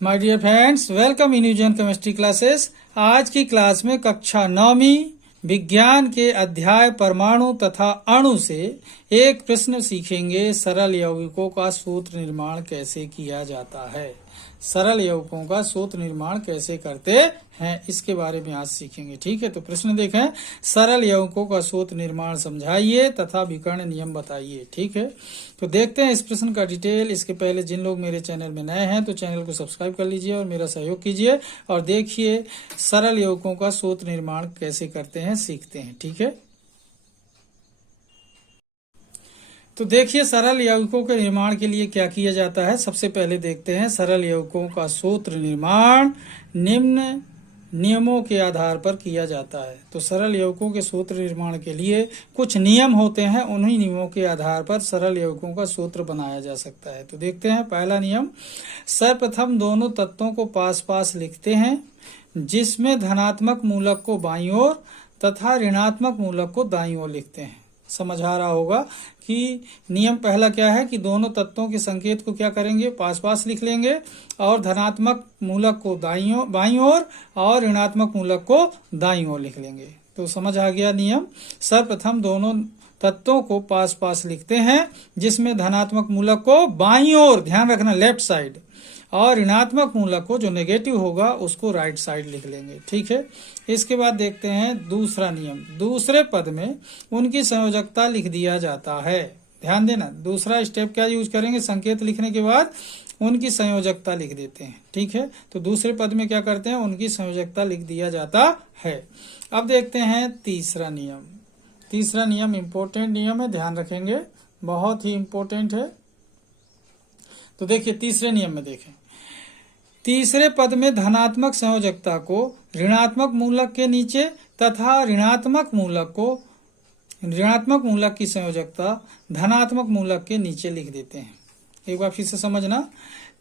My dear friends, welcome in यूजन chemistry classes. आज की क्लास में कक्षा 9वीं विज्ञान के अध्याय परमाणु तथा अणु से एक प्रश्न सीखेंगे। सरल यौगिकों का सूत्र निर्माण कैसे किया जाता है। सरल यौगिकों का सूत्र निर्माण कैसे करते हैं, इसके बारे में आज सीखेंगे। ठीक है, तो प्रश्न देखें। सरल यौगिकों का सूत्र निर्माण समझाइए तथा विकर्ण नियम बताइए। ठीक है, तो देखते हैं इस प्रश्न का डिटेल। इसके पहले जिन लोग मेरे चैनल में नए हैं तो चैनल को सब्सक्राइब कर लीजिए और मेरा सहयोग कीजिए और देखिए सरल यौगिकों का सूत्र निर्माण कैसे करते हैं, सीखते हैं। ठीक है, तो देखिए सरल यौगिकों के निर्माण के लिए क्या किया जाता है। सबसे पहले देखते हैं सरल यौगिकों का सूत्र निर्माण निम्न नियमों के आधार पर किया जाता है। तो सरल यौगिकों के सूत्र निर्माण के लिए कुछ नियम होते हैं, उन्हीं नियमों के आधार पर सरल यौगिकों का सूत्र बनाया जा सकता है। तो देखते हैं पहला नियम। सर्वप्रथम दोनों तत्वों को पास पास लिखते हैं, जिसमें धनात्मक मूलक को बाईं ओर तथा ऋणात्मक मूलक को दाईं ओर लिखते हैं। समझ आ रहा होगा कि नियम पहला क्या है कि दोनों तत्वों के संकेत को क्या करेंगे, पास पास लिख लेंगे और धनात्मक मूलक को बाईं ओर और ऋणात्मक मूलक को दाईं ओर लिख लेंगे। तो समझ आ गया नियम। सर्वप्रथम दोनों तत्वों को पास पास लिखते हैं, जिसमें धनात्मक मूलक को बाईं ओर, ध्यान रखना लेफ्ट साइड, और ऋणात्मक मूलक को जो नेगेटिव होगा उसको राइट साइड लिख लेंगे। ठीक है, इसके बाद देखते हैं दूसरा नियम। दूसरे पद में उनकी संयोजकता लिख दिया जाता है। ध्यान देना, दूसरा स्टेप क्या यूज करेंगे, संकेत लिखने के बाद उनकी संयोजकता लिख देते हैं। ठीक है, तो दूसरे पद में क्या करते हैं, उनकी संयोजकता लिख दिया जाता है। अब देखते हैं तीसरा नियम। तीसरा नियम इम्पोर्टेंट नियम है, ध्यान रखेंगे, बहुत ही इम्पोर्टेंट है। तो देखिए तीसरे नियम में देखें, तीसरे पद में धनात्मक संयोजकता को ऋणात्मक मूलक के नीचे तथा ऋणात्मक मूलक की संयोजकता धनात्मक मूलक के नीचे लिख देते हैं। एक बार फिर से समझना,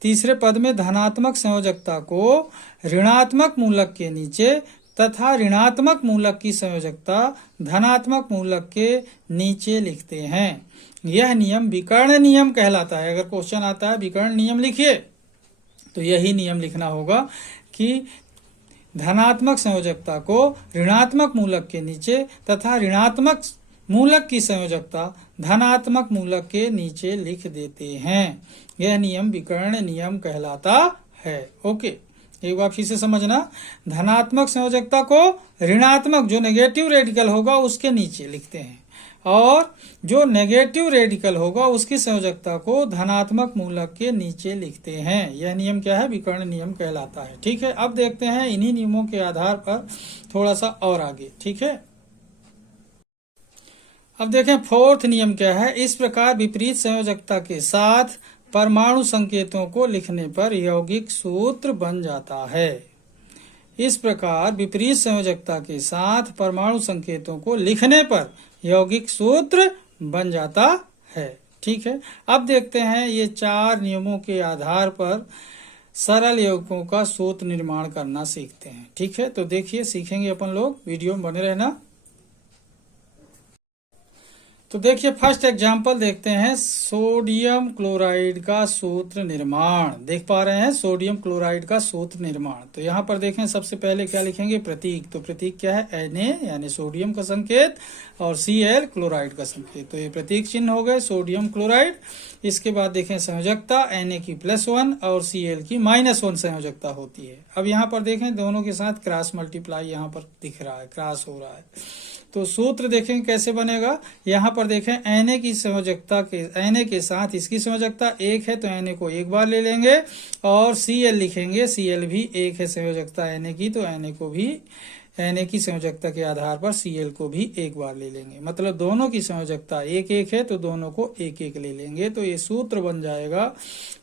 तीसरे पद में धनात्मक संयोजकता को ऋणात्मक मूलक के नीचे तथा ऋणात्मक मूलक की संयोजकता धनात्मक मूलक के नीचे लिखते हैं। यह नियम विकर्ण नियम कहलाता है। अगर क्वेश्चन आता है विकर्ण नियम लिखिए, तो यही नियम लिखना होगा कि धनात्मक संयोजकता को ऋणात्मक मूलक के नीचे तथा ऋणात्मक मूलक की संयोजकता धनात्मक मूलक के नीचे लिख देते हैं। यह नियम विकर्ण नियम कहलाता है। ओके, एक बार फिर से समझना, धनात्मक संयोजकता को ऋणात्मक जो नेगेटिव रेडिकल होगा उसके नीचे लिखते हैं और जो नेगेटिव रेडिकल होगा उसकी संयोजकता को धनात्मक मूलक के नीचे लिखते हैं। यह नियम क्या है, विकर्ण नियम कहलाता है। ठीक है, अब देखते हैं इन्हीं नियमों के आधार पर थोड़ा सा और आगे। ठीक है, अब देखें फोर्थ नियम क्या है। इस प्रकार विपरीत संयोजकता के साथ परमाणु संकेतों को लिखने पर यौगिक सूत्र बन जाता है। इस प्रकार विपरीत संयोजकता के साथ परमाणु संकेतों को लिखने पर यौगिक सूत्र बन जाता है। ठीक है, अब देखते हैं ये चार नियमों के आधार पर सरल यौगिकों का सूत्र निर्माण करना सीखते हैं। ठीक है, तो देखिए सीखेंगे अपन लोग, वीडियो में बने रहना। तो देखिए फर्स्ट एग्जांपल देखते हैं, सोडियम क्लोराइड का सूत्र निर्माण। देख पा रहे हैं सोडियम क्लोराइड का सूत्र निर्माण। तो यहाँ पर देखें सबसे पहले क्या लिखेंगे, प्रतीक। तो प्रतीक क्या है, Na यानी सोडियम का संकेत और Cl क्लोराइड का संकेत। तो ये प्रतीक चिन्ह हो गए सोडियम क्लोराइड। इसके बाद देखें संयोजकता Na की +1 और Cl की -1 संयोजकता होती है। अब यहाँ पर देखें दोनों के साथ क्रॉस मल्टीप्लाई यहाँ पर दिख रहा है, क्रॉस हो रहा है। तो सूत्र देखें कैसे बनेगा। यहाँ पर देखें Na की संयोजकता के Na के साथ इसकी संयोजकता 1 है तो Na को एक बार ले लेंगे और Cl लिखेंगे, Cl भी 1 है संयोजकता Na की, तो Na को भी Na की संयोजकता के आधार पर Cl को भी एक बार ले लेंगे। मतलब दोनों की संयोजकता 1-1 है तो दोनों को 1-1 ले लेंगे। तो ये सूत्र बन जाएगा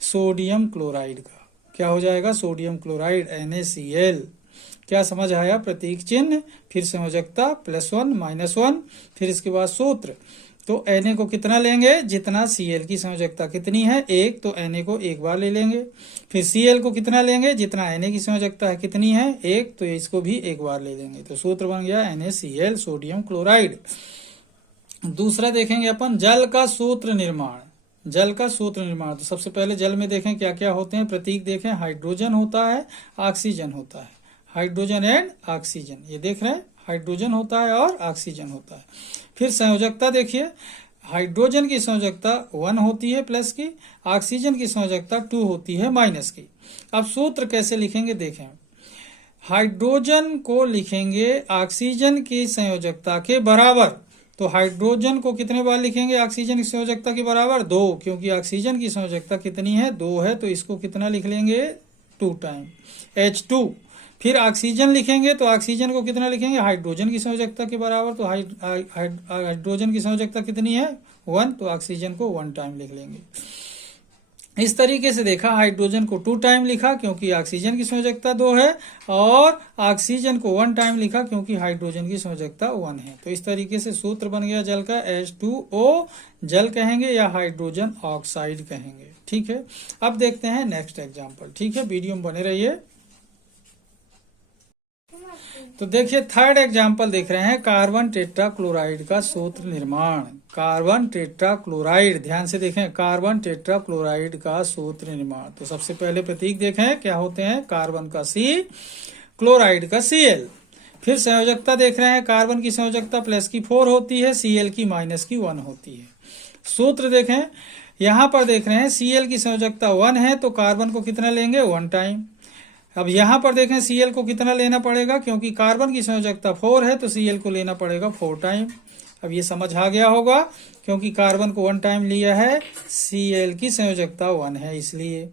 सोडियम क्लोराइड का। क्या हो जाएगा, सोडियम क्लोराइड NaCl। क्या समझ आया, प्रतीक चिन्ह, फिर संयोजकता +1 -1, फिर इसके बाद सूत्र। तो Na को कितना लेंगे, जितना Cl की संयोजकता कितनी है 1, तो Na को एक बार ले लेंगे। फिर Cl को कितना लेंगे, जितना Na की संयोजकता है कितनी है 1, तो इसको भी एक बार ले लेंगे। तो सूत्र बन गया NaCl सोडियम क्लोराइड। दूसरा देखेंगे अपन, जल का सूत्र निर्माण। जल का सूत्र निर्माण। तो सबसे पहले जल में देखें क्या क्या होते हैं, प्रतीक देखें, हाइड्रोजन होता है, ऑक्सीजन होता है, हाइड्रोजन एंड ऑक्सीजन, ये देख रहे हैं, हाइड्रोजन होता है और ऑक्सीजन होता है। फिर संयोजकता देखिए, हाइड्रोजन की संयोजकता 1 होती है प्लस की, ऑक्सीजन की संयोजकता 2 होती है माइनस की। अब सूत्र कैसे लिखेंगे देखें, हाइड्रोजन को लिखेंगे ऑक्सीजन की संयोजकता के बराबर, तो हाइड्रोजन को कितने बार लिखेंगे ऑक्सीजन की संयोजकता के बराबर, 2, क्योंकि ऑक्सीजन की संयोजकता कितनी है, 2 है, तो इसको कितना लिख लेंगे, 2 टाइम H2। फिर ऑक्सीजन लिखेंगे तो ऑक्सीजन को कितना लिखेंगे, हाइड्रोजन की संयोजकता के बराबर, तो हाइड्रोजन की संयोजकता कितनी है, 1, तो ऑक्सीजन को 1 टाइम लिख लेंगे। इस तरीके से देखा, हाइड्रोजन को 2 टाइम लिखा क्योंकि ऑक्सीजन की संयोजकता 2 है, और ऑक्सीजन को 1 टाइम लिखा क्योंकि हाइड्रोजन की संयोजकता 1 है। तो इस तरीके से सूत्र बन गया जल का, H2O जल कहेंगे या हाइड्रोजन ऑक्साइड कहेंगे। ठीक है, अब देखते हैं नेक्स्ट एग्जाम्पल। ठीक है, वीडियो में बने रहिए। तो देखिए थर्ड एग्जाम्पल देख रहे हैं, कार्बन टेट्राक्लोराइड का सूत्र निर्माण। कार्बन टेट्राक्लोराइड, ध्यान से देखें, कार्बन टेट्राक्लोराइड का सूत्र निर्माण। तो सबसे पहले प्रतीक देखें क्या होते हैं, कार्बन का C, क्लोराइड का Cl। फिर संयोजकता देख रहे हैं, कार्बन की संयोजकता प्लस की 4 होती है, Cl की माइनस की 1 होती है। सूत्र देखें, यहाँ पर देख रहे हैं Cl की संयोजकता 1 है, तो कार्बन को कितना लेंगे, 1 टाइम। अब यहाँ पर देखें Cl को कितना लेना पड़ेगा, क्योंकि कार्बन की संयोजकता 4 है, तो Cl को लेना पड़ेगा 4 टाइम। अब ये समझ आ गया होगा, क्योंकि कार्बन को 1 टाइम लिया है, Cl की संयोजकता 1 है, इसलिए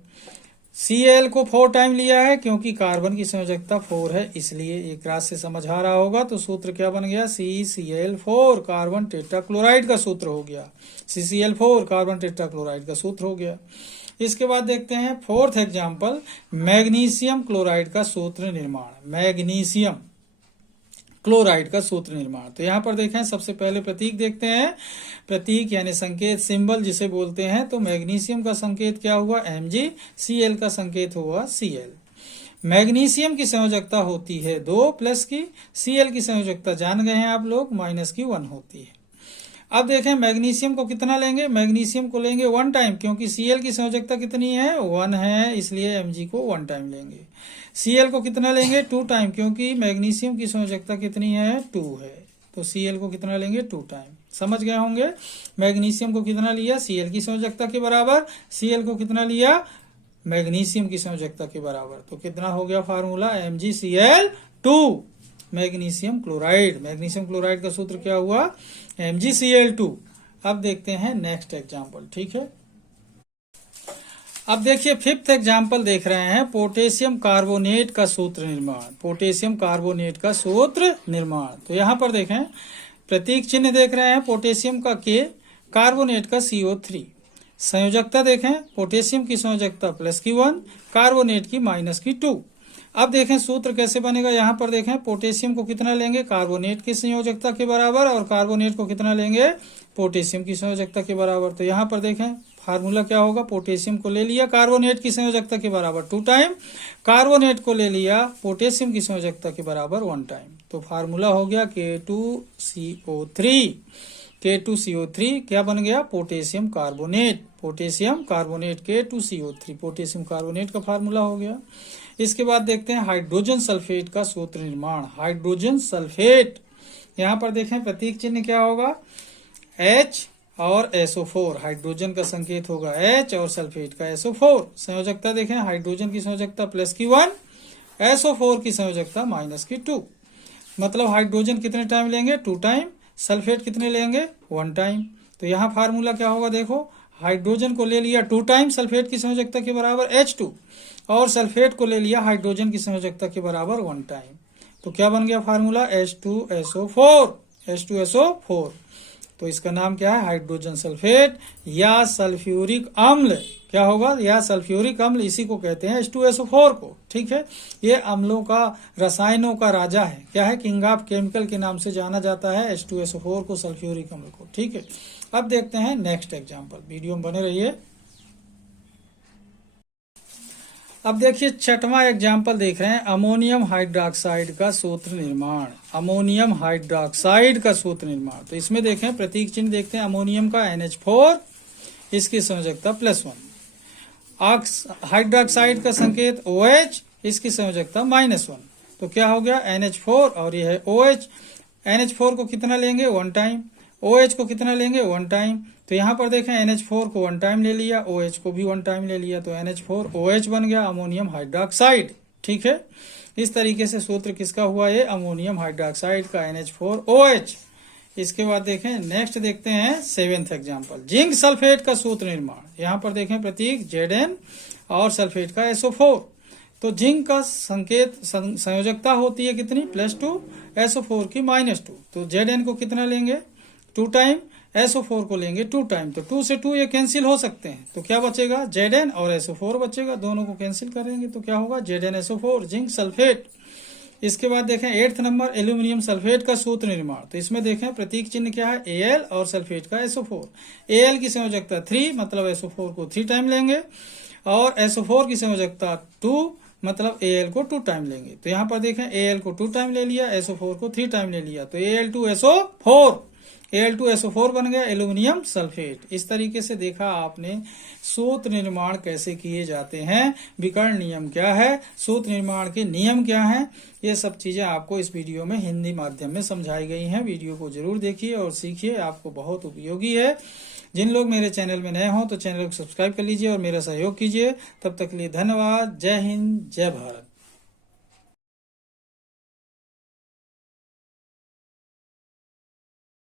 Cl को 4 टाइम लिया है क्योंकि कार्बन की संयोजकता 4 है, इसलिए एक रात से समझ आ रहा होगा। तो सूत्र क्या बन गया, CCl4 कार्बन टेट्राक्लोराइड का सूत्र हो गया, CCl4 कार्बन टेट्राक्लोराइड का सूत्र हो गया। इसके बाद देखते हैं फोर्थ एग्जाम्पल, मैग्नीशियम क्लोराइड का सूत्र निर्माण। मैग्नीशियम क्लोराइड का सूत्र निर्माण। तो यहाँ पर देखें, सबसे पहले प्रतीक देखते हैं, प्रतीक यानी संकेत, सिंबल जिसे बोलते हैं। तो मैग्नीशियम का संकेत क्या हुआ, Mg, Cl का संकेत हुआ Cl। मैग्नीशियम की संयोजकता होती है 2 प्लस की, Cl की संयोजकता जान गए हैं आप लोग, माइनस की 1 होती है। अब देखें मैग्नीशियम को कितना लेंगे, मैग्नीशियम को लेंगे 1 टाइम, क्योंकि Cl की संयोजकता कितनी है, 1 है, इसलिए Mg को 1 टाइम लेंगे। Cl को कितना लेंगे, 2 टाइम, क्योंकि मैग्नीशियम की संयोजकता कितनी है, 2 है, तो Cl को कितना लेंगे, 2 टाइम। समझ गए होंगे, मैग्नीशियम को कितना लिया, Cl की संयोजकता के बराबर, Cl को कितना लिया, मैग्नीशियम की संयोजकता के बराबर। तो कितना हो गया formula, MgCl2, magnesium chloride. Magnesium chloride का सूत्र क्या हुआ, MgCl2। अब देखते हैं नेक्स्ट एग्जाम्पल। ठीक है, अब देखिए फिफ्थ एग्जाम्पल देख रहे हैं, पोटेशियम कार्बोनेट का सूत्र निर्माण। पोटेशियम कार्बोनेट का सूत्र निर्माण। तो यहाँ पर देखें, प्रतीक चिन्ह देख रहे हैं, पोटेशियम का K, कार्बोनेट का CO3। संयोजकता देखें, पोटेशियम की संयोजकता प्लस की 1, कार्बोनेट की माइनस की 2। अब देखें सूत्र कैसे बनेगा, यहाँ पर देखें, पोटेशियम को कितना लेंगे, कार्बोनेट की संयोजकता के बराबर, और कार्बोनेट को कितना लेंगे, पोटेशियम की संयोजकता के बराबर। तो यहाँ पर देखें फार्मूला क्या होगा, पोटेशियम को ले लिया कार्बोनेट की संयोजकता के बराबर 2 टाइम, कार्बोनेट को ले लिया पोटेशियम की संयोजकता के बराबर 1 टाइम। तो फार्मूला हो गया K2CO3। K2CO3 क्या बन गया, potassium carbonate. Potassium carbonate K2CO3 potassium carbonate का फार्मूला हो गया। इसके बाद देखते हैं हाइड्रोजन सल्फेट का सूत्र निर्माण। हाइड्रोजन सल्फेट, यहाँ पर देखें प्रतीक चिन्ह क्या होगा, H और SO4। हाइड्रोजन का संकेत होगा H और सल्फेट का SO4। संयोजकता देखें, हाइड्रोजन की संयोजकता प्लस की 1, SO4 की संयोजकता माइनस की 2। मतलब हाइड्रोजन कितने टाइम लेंगे, 2 टाइम, सल्फेट कितने लेंगे, 1 टाइम। तो यहाँ फार्मूला क्या होगा, देखो हाइड्रोजन को ले लिया 2 टाइम सल्फेट की संयोजकता के बराबर H2, और सल्फेट को ले लिया हाइड्रोजन की संयोजकता के बराबर 1 टाइम। तो क्या बन गया फार्मूला, H2SO4। H2SO4। तो इसका नाम क्या है, हाइड्रोजन सल्फेट या सल्फ्यूरिक अम्ल। क्या होगा, या सल्फ्यूरिक अम्ल, इसी को कहते हैं H2SO4 को। ठीक है, ये अम्लों का, रसायनों का राजा है। क्या है, किंग ऑफ केमिकल के नाम से जाना जाता है H2SO4 को, सल्फ्यूरिक अम्ल को। ठीक है, अब देखते हैं नेक्स्ट एग्जाम्पल, वीडियो में बने रहिए। अब देखिए छठवां एग्जाम्पल देख रहे हैं, अमोनियम हाइड्रोक्साइड का सूत्र निर्माण। अमोनियम हाइड्रोक्साइड का सूत्र निर्माण। तो इसमें देखें प्रतीक चिन्ह देखते हैं, अमोनियम का NH4, इसकी संयोजकता +1। हाइड्रोक्साइड का संकेत OH, इसकी संयोजकता -1। तो क्या हो गया NH4 और यह है OH। NH4 को कितना लेंगे 1 टाइम, OH को कितना लेंगे 1 टाइम। तो यहाँ पर देखें NH4 को 1 टाइम ले लिया, OH को भी 1 टाइम ले लिया, तो NH4OH बन गया अमोनियम हाइड्रोक्साइड। ठीक है, इस तरीके से सूत्र किसका हुआ ये अमोनियम हाइड्रोक्साइड का NH4OH। इसके बाद देखें नेक्स्ट देखते हैं 7th एग्जाम्पल, जिंक सल्फेट का सूत्र निर्माण। यहाँ पर देखें प्रतीक Zn और सल्फेट का SO4। तो जिंक का संकेत संयोजकता होती है कितनी +2, SO4 की -2। तो Zn को कितना लेंगे 2 टाइम, SO4 को लेंगे 2 टाइम। तो 2 से 2 ये कैंसिल हो सकते हैं, तो क्या बचेगा Zn और SO4 बचेगा, दोनों को कैंसिल करेंगे तो क्या होगा ZnSO4 जिंक सल्फेट। इसके बाद देखें 8th नंबर एल्यूमिनियम सल्फेट का सूत्र निर्माण। तो इसमें देखें प्रतीक चिन्ह क्या है Al और सल्फेट का SO4। Al की संयोजकता 3 मतलब SO4 को 3 टाइम लेंगे, और SO4 की संयोजकता 2 मतलब Al को 2 टाइम लेंगे। तो यहाँ पर देखें Al को 2 टाइम ले लिया, SO4 को 3 टाइम ले लिया, तो Al2SO4 Al2SO4 बन गया एल्यूमिनियम सल्फेट। इस तरीके से देखा आपने सूत्र निर्माण कैसे किए जाते हैं, विकर्ण नियम क्या है, सूत्र निर्माण के नियम क्या हैं, ये सब चीजें आपको इस वीडियो में हिंदी माध्यम में समझाई गई हैं। वीडियो को जरूर देखिए और सीखिए, आपको बहुत उपयोगी है। जिन लोग मेरे चैनल में नए हों तो चैनल को सब्सक्राइब कर लीजिए और मेरा सहयोग कीजिए। तब तक के लिए धन्यवाद। जय हिंद, जय भारत।